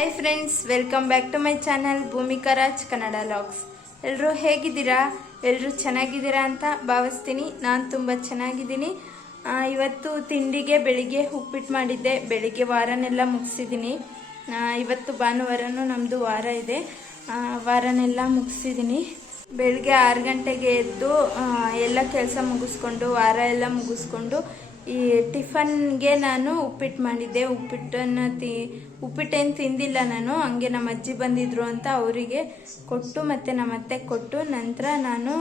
Hi friends welcome back to my channel Bhoomika Raj Kannada logs ಎಲ್ಲರೂ ಹೇಗಿದ್ದೀರಾ? ಎಲ್ಲರೂ ಚೆನ್ನಾಗಿದ್ದೀರಾ ಅಂತ ಭಾವಿಸ್ತೀನಿ. ನಾನು ತುಂಬ ಚೆನ್ನಾಗಿದ್ದೀನಿ. ಇವತ್ತು ತಿಂಡಿಗೆ ಬೆಳಿಗ್ಗೆ ಉಪ್ಪಿಟ್ಟು ಮಾಡಿದ್ದೆ. ಬೆಳಿಗ್ಗೆ ವಾರನೆಲ್ಲ ಮುಗಿಸಿದ್ದೀನಿ. ಇವತ್ತು ಭಾನುವಾರನೂ ನಮ್ಮದು ವಾರ ಇದೆ. ವಾರನೆಲ್ಲ ಮುಗಿಸಿದ್ದೀನಿ. ಬೆಳಿಗ್ಗೆ ಆರು ಗಂಟೆಗೆ ಎದ್ದು ಎಲ್ಲ ಕೆಲಸ ಮುಗಿಸ್ಕೊಂಡು, ವಾರ ಎಲ್ಲ ಮುಗಿಸ್ಕೊಂಡು ಈ ಟಿಫನ್ಗೆ ನಾನು ಉಪ್ಪಿಟ್ಟು ಮಾಡಿದ್ದೆ. ಉಪ್ಪಿಟ್ಟನ್ನು ತಿ, ಉಪ್ಪಿಟ್ಟೇನು ತಿಂದಿಲ್ಲ ನಾನು. ಹಂಗೆ ನಮ್ಮ ಅಜ್ಜಿ ಬಂದಿದ್ರು ಅಂತ ಅವರಿಗೆ ಕೊಟ್ಟು ಮತ್ತು ನಮ್ಮ ಅತ್ತೆ ಕೊಟ್ಟು ನಂತರ ನಾನು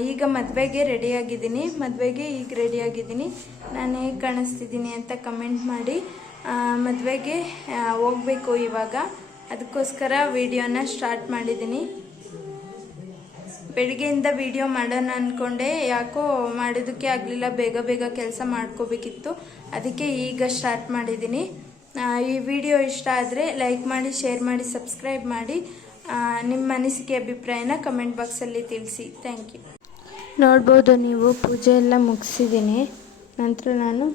ಈಗ ಮದುವೆಗೆ ರೆಡಿಯಾಗಿದ್ದೀನಿ. ಮದುವೆಗೆ ಈಗ ರೆಡಿಯಾಗಿದ್ದೀನಿ. ನಾನು ಹೇಗೆ ಕಾಣಿಸ್ತಿದ್ದೀನಿ ಅಂತ ಕಮೆಂಟ್ ಮಾಡಿ. ಮದುವೆಗೆ ಹೋಗಬೇಕು ಇವಾಗ. ಅದಕ್ಕೋಸ್ಕರ ವಿಡಿಯೋನ ಸ್ಟಾರ್ಟ್ ಮಾಡಿದ್ದೀನಿ. ಬೆಳಿಗ್ಗೆಯಿಂದ ವಿಡಿಯೋ ಮಾಡೋಣ ಅಂದ್ಕೊಂಡೆ ಯಾಕೋ ಮಾಡೋದಕ್ಕೆ ಆಗಲಿಲ್ಲ. ಬೇಗ ಬೇಗ ಕೆಲಸ ಮಾಡ್ಕೋಬೇಕಿತ್ತು. ಅದಕ್ಕೆ ಈಗ ಸ್ಟಾರ್ಟ್ ಮಾಡಿದ್ದೀನಿ. ಈ ವಿಡಿಯೋ ಇಷ್ಟ ಆದರೆ ಲೈಕ್ ಮಾಡಿ ಶೇರ್ ಮಾಡಿ ಸಬ್ಸ್ಕ್ರೈಬ್ ಮಾಡಿ. ನಿಮ್ಮ ಅನಿಸಿಕೆ ಅಭಿಪ್ರಾಯನ ಕಮೆಂಟ್ ಬಾಕ್ಸಲ್ಲಿ ತಿಳಿಸಿ. ಥ್ಯಾಂಕ್ ಯು ನೋಡ್ಬೋದು ನೀವು. ಪೂಜೆ ಎಲ್ಲ ಮುಗಿಸಿದ್ದೀನಿ. ನಂತರ ನಾನು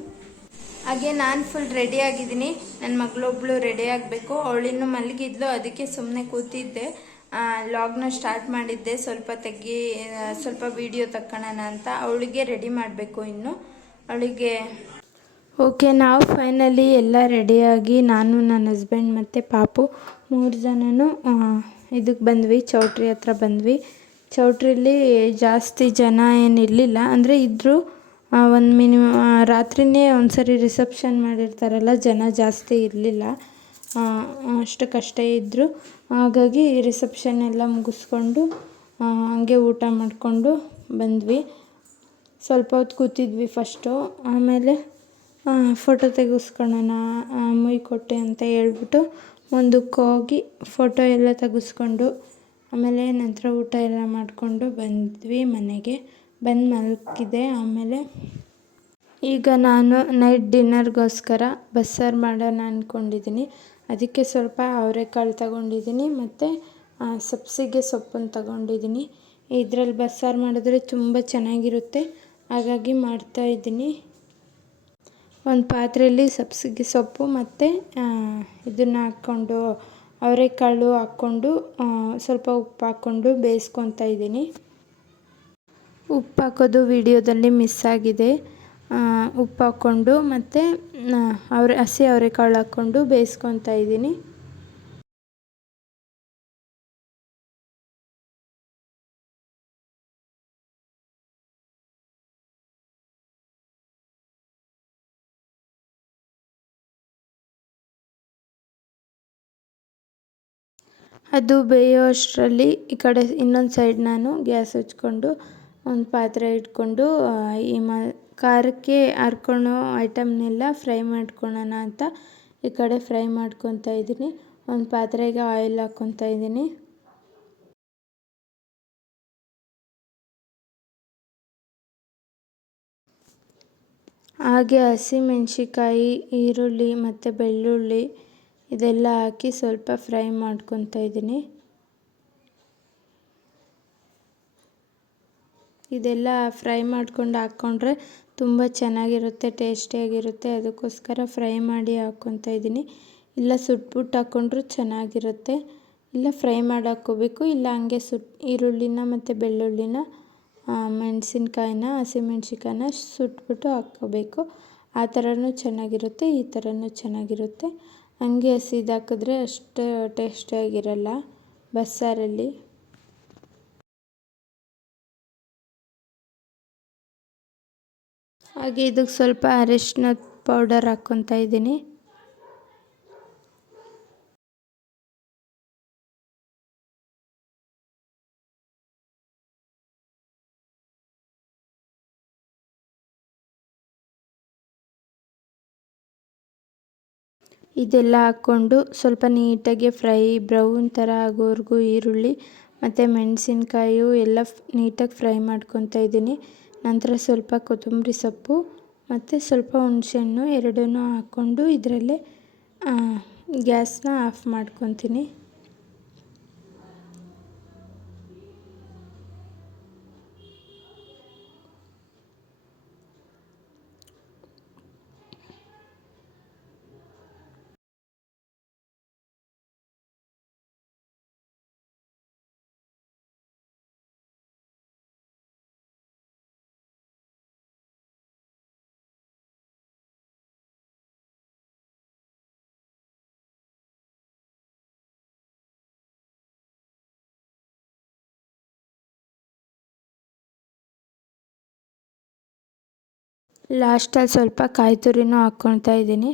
ಹಾಗೆ ನಾನು ಫುಲ್ ರೆಡಿ ಆಗಿದ್ದೀನಿ. ನನ್ನ ಮಗಳೊಬ್ಳು ರೆಡಿ ಆಗಬೇಕು. ಅವಳಿನ್ನು ಮಲಗಿದ್ಲು. ಅದಕ್ಕೆ ಸುಮ್ಮನೆ ಕೂತಿದ್ದೆ. ಲಾಗ್ನ ಸ್ಟಾರ್ಟ್ ಮಾಡಿದ್ದೆ. ಸ್ವಲ್ಪ ತೆಗಿ ಸ್ವಲ್ಪ ವಿಡಿಯೋ ತಕ್ಕೊಳ್ಳೋಣ ಅಂತ. ಅವಳಿಗೆ ರೆಡಿ ಮಾಡಬೇಕು ಇನ್ನು. ಅವಳಿಗೆ ಓಕೆ ನಾವು ಫೈನಲಿ ಎಲ್ಲ ರೆಡಿಯಾಗಿ ನಾನು ನನ್ನ ಹಸ್ಬೆಂಡ್ ಮತ್ತು ಪಾಪು ಮೂರು ಜನನು ಇದಕ್ಕೆ ಬಂದ್ವಿ. ಚೌಟ್ರಿ ಹತ್ರ ಬಂದ್ವಿ. ಚೌಟ್ರಿಲಿ ಜಾಸ್ತಿ ಜನ ಏನಿರಲಿಲ್ಲ. ಅಂದರೆ ಇದ್ದರೂ ಒಂದು ಮಿನಿಮ ರಾತ್ರಿನೇ ಒಂದು ಸರಿ ರಿಸೆಪ್ಷನ್ ಮಾಡಿರ್ತಾರಲ್ಲ, ಜನ ಜಾಸ್ತಿ ಇರಲಿಲ್ಲ. ಅಷ್ಟಕ್ಕಷ್ಟೇ ಇದ್ದರು ಹಾಗಾಗಿ ರಿಸೆಪ್ಷನ್ ಎಲ್ಲ ಮುಗಿಸ್ಕೊಂಡು ಹಂಗೆ ಊಟ ಮಾಡಿಕೊಂಡು ಬಂದ್ವಿ. ಸ್ವಲ್ಪ ಹೊತ್ತು ಕೂತಿದ್ವಿ ಫಸ್ಟು ಆಮೇಲೆ ಫೋಟೋ ತೆಗೆಸ್ಕೊಳ್ಳೋಣ ಮುಯ್ ಕೊಟ್ಟೆ ಅಂತ ಹೇಳ್ಬಿಟ್ಟು ಮುಂದಕ್ಕೆ ಹೋಗಿ ಫೋಟೋ ಎಲ್ಲ ತೆಗೆಸ್ಕೊಂಡು, ಆಮೇಲೆ ನಂತರ ಊಟ ಎಲ್ಲ ಮಾಡಿಕೊಂಡು ಬಂದ್ವಿ ಮನೆಗೆ. ಬಂದು ಮಲಗಿದೆ ಆಮೇಲೆ ಈಗ ನಾನು ನೈಟ್ ಡಿನ್ನರ್ಗೋಸ್ಕರ ಬಸ್ಸಾರು ಮಾಡೋಣ ಅಂದ್ಕೊಂಡಿದ್ದೀನಿ ಅದಕ್ಕೆ ಸ್ವಲ್ಪ ಅವರೆಕಾಳು ತಗೊಂಡಿದ್ದೀನಿ ಮತ್ತು ಸಬ್ಸಿಗೆ ಸೊಪ್ಪನ್ನು ತಗೊಂಡಿದ್ದೀನಿ. ಇದರಲ್ಲಿ ಬಸ್ಸಾರು ಮಾಡಿದ್ರೆ ತುಂಬ ಚೆನ್ನಾಗಿರುತ್ತೆ. ಹಾಗಾಗಿ ಮಾಡ್ತಾಯಿದ್ದೀನಿ ಒಂದು ಪಾತ್ರೆಯಲ್ಲಿ ಸಬ್ಸಿಗೆ ಸೊಪ್ಪು ಮತ್ತು ಇದನ್ನು ಹಾಕ್ಕೊಂಡು, ಅವರೆಕಾಳು ಹಾಕ್ಕೊಂಡು ಸ್ವಲ್ಪ ಉಪ್ಪು ಹಾಕ್ಕೊಂಡು ಬೇಯಿಸ್ಕೊತಾ ಇದ್ದೀನಿ. ಉಪ್ಪು ಹಾಕೋದು ವಿಡಿಯೋದಲ್ಲಿ ಮಿಸ್ ಆಗಿದೆ. ಉಪ್ಪು ಹಾಕ್ಕೊಂಡು ಮತ್ತು ಅವ್ರ ಹಸಿ ಅವರೆಕಾಳು ಹಾಕ್ಕೊಂಡು ಬೇಯಿಸ್ಕೊತಾ ಇದ್ದೀನಿ. ಅದು ಬೇಯೋ ಅಷ್ಟರಲ್ಲಿ ಈ ಕಡೆ ಇನ್ನೊಂದು ಸೈಡ್ ನಾನು ಗ್ಯಾಸ್ ಹಚ್ಕೊಂಡು ಒಂದು ಪಾತ್ರೆ ಇಟ್ಕೊಂಡು ಈ ಮ ಖಾರಕ್ಕೆ ಹರ್ಕೊಳೋ ಐಟಮ್ನೆಲ್ಲ ಫ್ರೈ ಮಾಡ್ಕೊಳ್ಳೋಣ ಅಂತ ಈ ಕಡೆ ಫ್ರೈ ಮಾಡ್ಕೊತಾ ಇದ್ದೀನಿ. ಒಂದು ಪಾತ್ರೆಗೆ ಆಯಿಲ್ ಹಾಕ್ಕೊತಾ ಇದ್ದೀನಿ. ಹಾಗೆ ಹಸಿಮೆಣ್ಸಿಕಾಯಿ ಈರುಳ್ಳಿ ಮತ್ತು ಬೆಳ್ಳುಳ್ಳಿ ಇದೆಲ್ಲ ಹಾಕಿ ಸ್ವಲ್ಪ ಫ್ರೈ ಮಾಡ್ಕೊತಾ ಇದ್ದೀನಿ. ಇದೆಲ್ಲ ಫ್ರೈ ಮಾಡ್ಕೊಂಡು ಹಾಕ್ಕೊಂಡ್ರೆ ತುಂಬ ಚೆನ್ನಾಗಿರುತ್ತೆ, ಟೇಸ್ಟಿಯಾಗಿರುತ್ತೆ. ಅದಕ್ಕೋಸ್ಕರ ಫ್ರೈ ಮಾಡಿ ಹಾಕ್ಕೊತಾ ಇದ್ದೀನಿ. ಇಲ್ಲ ಸುಟ್ಬಿಟ್ಟು ಹಾಕ್ಕೊಂಡ್ರೂ ಚೆನ್ನಾಗಿರುತ್ತೆ. ಇಲ್ಲ ಫ್ರೈ ಮಾಡಿ ಹಾಕ್ಕೋಬೇಕು ಇಲ್ಲ ಹಂಗೆ ಸುಟ್, ಈರುಳ್ಳಿನ ಮತ್ತು ಬೆಳ್ಳುಳ್ಳಿನ ಮೆಣಸಿನ್ಕಾಯಿನ ಹಸಿಮೆಣ್ಸಿಕಾಯಿನ ಸುಟ್ಬಿಟ್ಟು ಹಾಕ್ಕೋಬೇಕು. ಆ ಥರನೂ ಚೆನ್ನಾಗಿರುತ್ತೆ, ಈ ಥರನೂ ಚೆನ್ನಾಗಿರುತ್ತೆ. ಹಂಗೆ ಹಸಿದಾಕಿದ್ರೆ ಅಷ್ಟು ಟೇಸ್ಟಿಯಾಗಿರಲ್ಲ ಬಸ್ಸಾರಲ್ಲಿ. ಹಾಗೆ ಇದಕ್ಕೆ ಸ್ವಲ್ಪ ಅರಿಶಿನ ಪೌಡರ್ ಹಾಕ್ಕೊತಾ ಇದ್ದೀನಿ. ಇದೆಲ್ಲ ಹಾಕ್ಕೊಂಡು ಸ್ವಲ್ಪ ನೀಟಾಗಿ ಫ್ರೈ, ಬ್ರೌನ್ ಥರ ಆಗೋವರೆಗೂ ಈರುಳ್ಳಿ ಮತ್ತು ಮೆಣಸಿನ್ಕಾಯಿ ಎಲ್ಲ ನೀಟಾಗಿ ಫ್ರೈ ಮಾಡ್ಕೊತಾ ಇದ್ದೀನಿ. ನಂತರ ಸ್ವಲ್ಪ ಕೊತ್ತಂಬರಿ ಸೊಪ್ಪು ಮತ್ತು ಸ್ವಲ್ಪ ಹುಣಸೆಹಣ್ಣು ಎರಡನ್ನೂ ಹಾಕ್ಕೊಂಡು ಇದರಲ್ಲೇ ಗ್ಯಾಸನ್ನ ಆಫ್ ಮಾಡ್ಕೊತೀನಿ. ಲಾಸ್ಟಲ್ಲಿ ಸ್ವಲ್ಪ ಕಾಯಿ ತುರಿನೂ ಹಾಕ್ಕೊಳ್ತಾ ಇದ್ದೀನಿ.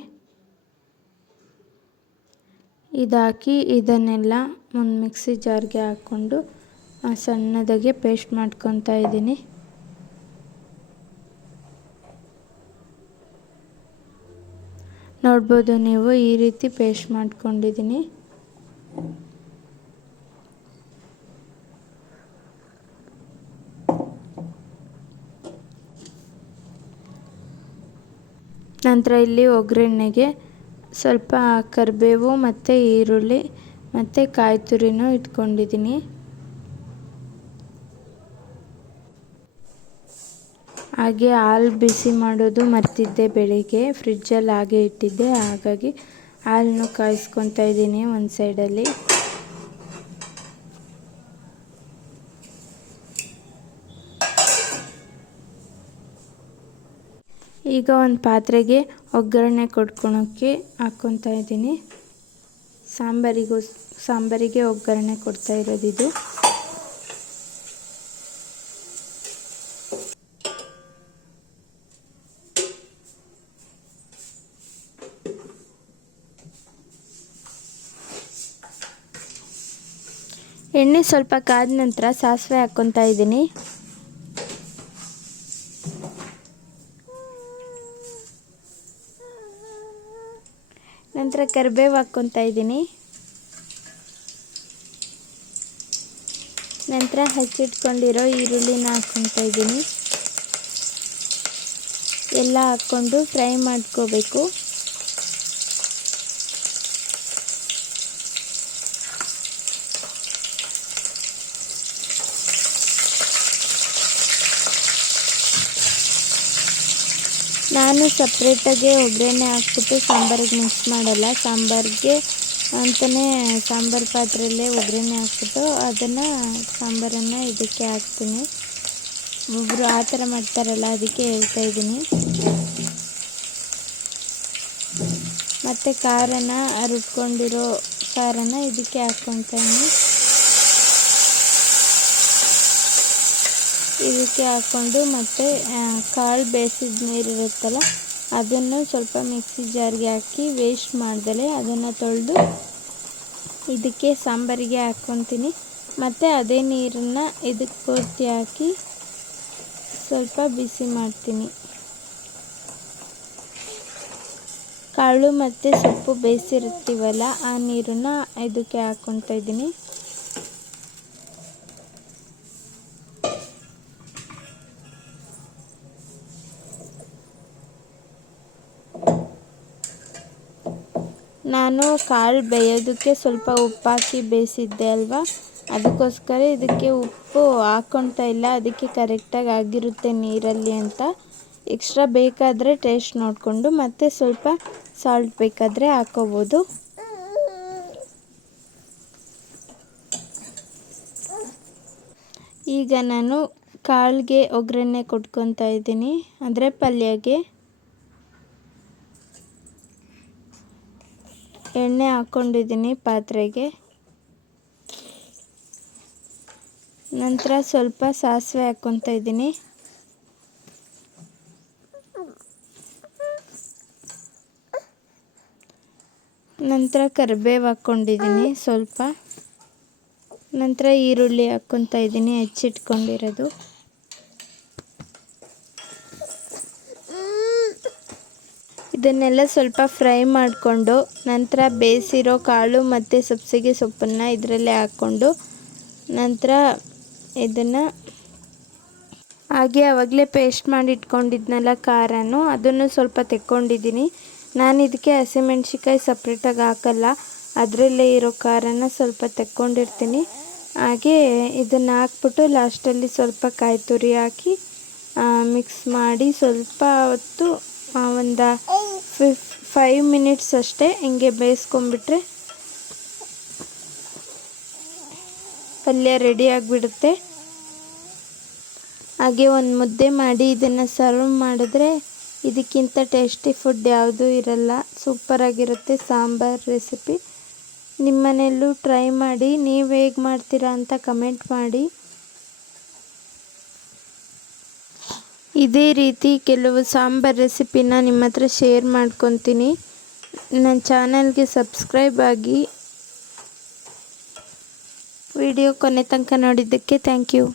ಇದಾಕಿ ಇದನ್ನೆಲ್ಲ ಒಂದು ಮಿಕ್ಸಿ ಜಾರ್ಗೆ ಹಾಕ್ಕೊಂಡು ಸಣ್ಣದಾಗೆ ಪೇಸ್ಟ್ ಮಾಡ್ಕೊತಾ ಇದ್ದೀನಿ. ನೋಡ್ಬೋದು ನೀವು ಈ ರೀತಿ ಪೇಸ್ಟ್ ಮಾಡ್ಕೊಂಡಿದ್ದೀನಿ. ನಂತರ ಇಲ್ಲಿ ಒಗ್ಗರಣೆಗೆ ಸ್ವಲ್ಪ ಕರಿಬೇವು ಮತ್ತು ಈರುಳ್ಳಿ ಮತ್ತು ಕಾಯಿ ತುರಿನೂ ಇಟ್ಕೊಂಡಿದ್ದೀನಿ. ಹಾಗೆ ಹಾಲು ಬಿಸಿ ಮಾಡೋದು ಮರ್ತಿದ್ದೆ ಬೆಳಿಗ್ಗೆ. ಫ್ರಿಜ್ಜಲ್ಲಿ ಹಾಗೆ ಇಟ್ಟಿದ್ದೆ. ಹಾಗಾಗಿ ಹಾಲನ್ನು ಕಾಯಿಸ್ಕೊತಾ ಇದ್ದೀನಿ ಒಂದು ಸೈಡಲ್ಲಿ ಈಗ ಒಂದು ಪಾತ್ರೆಗೆ ಒಗ್ಗರಣೆ ಕೊಟ್ಕೊಳೋಕ್ಕೆ ಹಾಕ್ಕೊತಾ ಇದ್ದೀನಿ. ಸಾಂಬಾರಿಗೂ ಸಾಂಬಾರಿಗೆ ಒಗ್ಗರಣೆ ಕೊಡ್ತಾ ಇರೋದಿದು ಎಣ್ಣೆ ಸ್ವಲ್ಪ ಕಾದ ನಂತರ ಸಾಸಿವೆ ಹಾಕ್ಕೊತಾ ಇದ್ದೀನಿ. ನಂತರ ಕರಿಬೇವು ಹಾಕ್ಕೊತಾ ಇದ್ದೀನಿ. ನಂತರ ಹಚ್ಚಿಟ್ಕೊಂಡಿರೋ ಈರುಳ್ಳಿನ ಹಾಕ್ಕೊತಾ ಇದ್ದೀನಿ. ಎಲ್ಲ ಹಾಕ್ಕೊಂಡು ಫ್ರೈ ಮಾಡ್ಕೋಬೇಕು. ನಾನು ಸಪ್ರೇಟಾಗಿ ಒಗ್ಗರಣೆ ಹಾಕ್ಬಿಟ್ಟು ಸಾಂಬಾರಿಗೆ ಮಿಕ್ಸ್ ಮಾಡಲ್ಲ. ಸಾಂಬಾರಿಗೆ ಅಂತಲೇ ಸಾಂಬಾರು ಪಾತ್ರೆಯಲ್ಲೇ ಒಗ್ಗರಣೆ ಹಾಕ್ಬಿಟ್ಟು ಅದನ್ನು ಸಾಂಬಾರನ್ನು ಇದಕ್ಕೆ ಹಾಕ್ತೀನಿ. ಒಬ್ಬರು ಆ ಥರ ಮಾಡ್ತಾರಲ್ಲ, ಅದಕ್ಕೆ ಹೇಳ್ತಾ ಇದ್ದೀನಿ. ಮತ್ತು ಖಾರನ ರುಬ್ಕೊಂಡಿರೋ ಖಾರನ ಇದಕ್ಕೆ ಹಾಕ್ಕೊತಾನೆ ಇದಕ್ಕೆ ಹಾಕ್ಕೊಂಡು ಮತ್ತು ಕಾಳು ಬೇಯಿಸಿದ ನೀರು ಇರುತ್ತಲ್ಲ, ಅದನ್ನು ಸ್ವಲ್ಪ ಮಿಕ್ಸಿ ಜಾರ್ಗೆ ಹಾಕಿ ವೇಸ್ಟ್ ಮಾಡ್ದಲೆ ಅದನ್ನು ತೊಳೆದು ಇದಕ್ಕೆ ಸಾಂಬಾರಿಗೆ ಹಾಕ್ಕೊತೀನಿ. ಮತ್ತು ಅದೇ ನೀರನ್ನು ಇದಕ್ಕೆ ಪೂರ್ತಿ ಹಾಕಿ ಸ್ವಲ್ಪ ಬಿಸಿ ಮಾಡ್ತೀನಿ. ಕಾಳು ಮತ್ತು ಸೊಪ್ಪು ಬೇಯಿಸಿರ್ತೀವಲ್ಲ, ಆ ನೀರನ್ನು ಇದಕ್ಕೆ ಹಾಕ್ಕೊತಾ ಇದ್ದೀನಿ. ನಾನು ಕಾಳು ಬೇಯೋದಕ್ಕೆ ಸ್ವಲ್ಪ ಉಪ್ಪಾಕಿ ಬೇಯಿಸಿದ್ದೆ ಅಲ್ವಾ? ಅದಕ್ಕೋಸ್ಕರ ಇದಕ್ಕೆ ಉಪ್ಪು ಹಾಕ್ಕೊಳ್ತಾ ಇಲ್ಲ. ಅದಕ್ಕೆ ಕರೆಕ್ಟಾಗಿ ಆಗಿರುತ್ತೆ ನೀರಲ್ಲಿ ಅಂತ. ಎಕ್ಸ್ಟ್ರಾ ಬೇಕಾದರೆ ಟೇಸ್ಟ್ ನೋಡಿಕೊಂಡು ಮತ್ತೆ ಸ್ವಲ್ಪ ಸಾಲ್ಟ್ ಬೇಕಾದರೆ ಹಾಕೋಬೋದು. ಈಗ ನಾನು ಕಾಳಿಗೆ ಒಗ್ಗರಣೆ ಕೊಟ್ಕೊತಾ ಇದ್ದೀನಿ. ಅಂದರೆ ಪಲ್ಯಗೆ. ಎಣ್ಣೆ ಹಾಕ್ಕೊಂಡಿದ್ದೀನಿ ಪಾತ್ರೆಗೆ. ನಂತರ ಸ್ವಲ್ಪ ಸಾಸಿವೆ ಹಾಕ್ಕೊತಾ ಇದ್ದೀನಿ. ನಂತರ ಕರಿಬೇವು ಹಾಕ್ಕೊಂಡಿದ್ದೀನಿ ಸ್ವಲ್ಪ. ನಂತರ ಈರುಳ್ಳಿ ಹಾಕ್ಕೊತಾ ಇದ್ದೀನಿ ಹೆಚ್ಚಿಟ್ಕೊಂಡಿರೋದು. ಇದನ್ನೆಲ್ಲ ಸ್ವಲ್ಪ ಫ್ರೈ ಮಾಡಿಕೊಂಡು ನಂತರ ಬೇಯಿಸಿರೋ ಕಾಳು ಮತ್ತು ಸಬ್ಸಿಗೆ ಸೊಪ್ಪನ್ನು ಇದರಲ್ಲೇ ಹಾಕ್ಕೊಂಡು ನಂತರ ಇದನ್ನು ಹಾಗೆ ಆವಾಗಲೇ ಪೇಸ್ಟ್ ಮಾಡಿ ಇಟ್ಕೊಂಡಿದ್ನಲ್ಲ ಖಾರನು ಅದನ್ನು ಸ್ವಲ್ಪ ತೆಕ್ಕೊಂಡಿದ್ದೀನಿ. ನಾನು ಇದಕ್ಕೆ ಹಸಿಮೆಣ್ಸಿಕಾಯಿ ಸಪ್ರೇಟಾಗಿ ಹಾಕಲ್ಲ, ಅದರಲ್ಲೇ ಇರೋ ಖಾರನ ಸ್ವಲ್ಪ ತೆಕ್ಕೊಂಡಿರ್ತೀನಿ. ಹಾಗೆ ಇದನ್ನು ಹಾಕ್ಬಿಟ್ಟು ಲಾಸ್ಟಲ್ಲಿ ಸ್ವಲ್ಪ ಕಾಯಿ ತುರಿ ಹಾಕಿ ಮಿಕ್ಸ್ ಮಾಡಿ ಸ್ವಲ್ಪ ಹೊತ್ತು ಒಂದು ಫಿಫ್ ಫೈವ್ ಮಿನಿಟ್ಸ್ ಅಷ್ಟೇ ಹಿಂಗೆ ಬೇಯಿಸ್ಕೊಂಬಿಟ್ರೆ ಪಲ್ಯ ರೆಡಿ ಆಗಿಬಿಡುತ್ತೆ. ಹಾಗೆ ಒಂದು ಮುದ್ದೆ ಮಾಡಿ ಇದನ್ನು ಸರ್ವ್ ಮಾಡಿದ್ರೆ ಇದಕ್ಕಿಂತ ಟೇಸ್ಟಿ ಫುಡ್ ಯಾವುದೂ ಇರಲ್ಲ. ಸೂಪರಾಗಿರುತ್ತೆ ಸಾಂಬಾರ್ ರೆಸಿಪಿ ನಿಮ್ಮನೆಯಲ್ಲೂ ಟ್ರೈ ಮಾಡಿ, ನೀವು ಹೇಗೆ ಮಾಡ್ತೀರಾ ಅಂತ ಕಮೆಂಟ್ ಮಾಡಿ. ಇದೇ ರೀತಿ ಕೆಲವು ಸಾಂಬಾರ್ ರೆಸಿಪಿನ ನಿಮ್ಮ ಹತ್ರ ಶೇರ್ ಮಾಡ್ಕೊತೀನಿ. ನನ್ನ ಚಾನಲ್ಗೆ ಸಬ್ಸ್ಕ್ರೈಬ್ ಆಗಿ. ವಿಡಿಯೋ ಕೊನೆ ತನಕ ನೋಡಿದ್ದಕ್ಕೆ ಥ್ಯಾಂಕ್ ಯು.